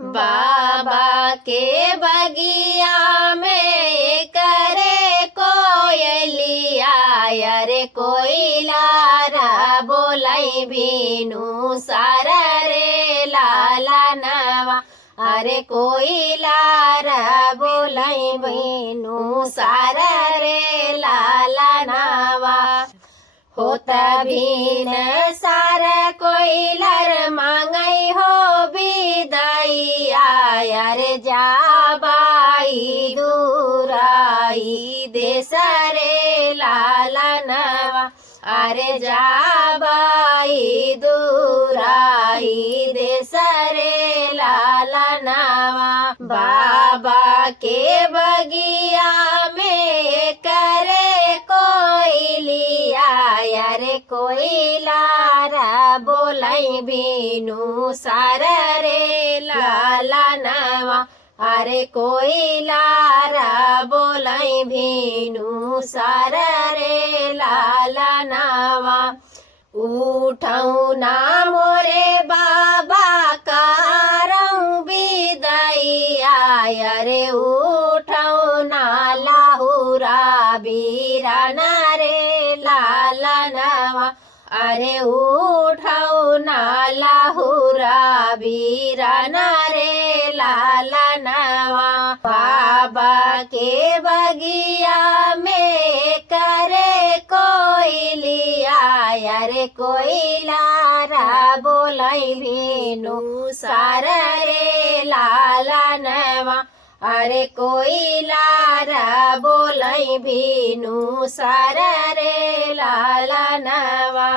बाबा के बगिया में करे कोयलिया अरे कोयला बोलाई बीनू सारा रे लाला नवा अरे कोयला बोलाई बीनू सारा रे लाला नवा होता बीन सारा कोयलर मांगई हो बिदाई आयर जाबाई दूराई देश रे लाला नवा अरे जाबाई दूराई देश रे लाला नवा बाबा के बगिया में करे कोयलिया अरे कोयला बोलाई बीनू सारा रे लाला नवा अरे कोयला बोलाई बीनू सारा रे लाला नवा उठाऊ ना मोरे बाबा कारऊ बिदाइया अरे उठाऊ ना लाहुरा बीराना रे लाला नवा अरे उठाऊ ना लाहुरा बीराना रे लाला नवा बाबा के बगिया में करे कोयलिया अरे कोयला बोलाई बीनू सारा रे लाला नवा अरे कोयला बोलाई बीनू सारा रे लाला नवा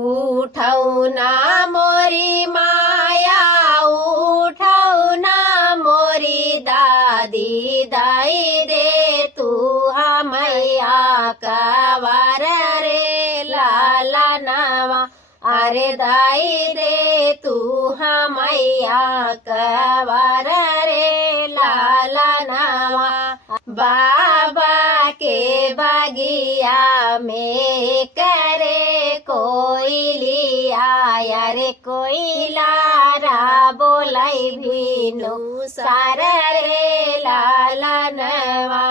उठाऊ ना मोरी माया उठाऊ ना मोरी दादी दाई दे तू हमया कवार रे लाला नवा अरे दाई दे तू हमया कवार रे लाला नवा बाबा के बगिया में करे कोयलिया अरे कोयला बोलाई बीनू सारा रे लाला नवा।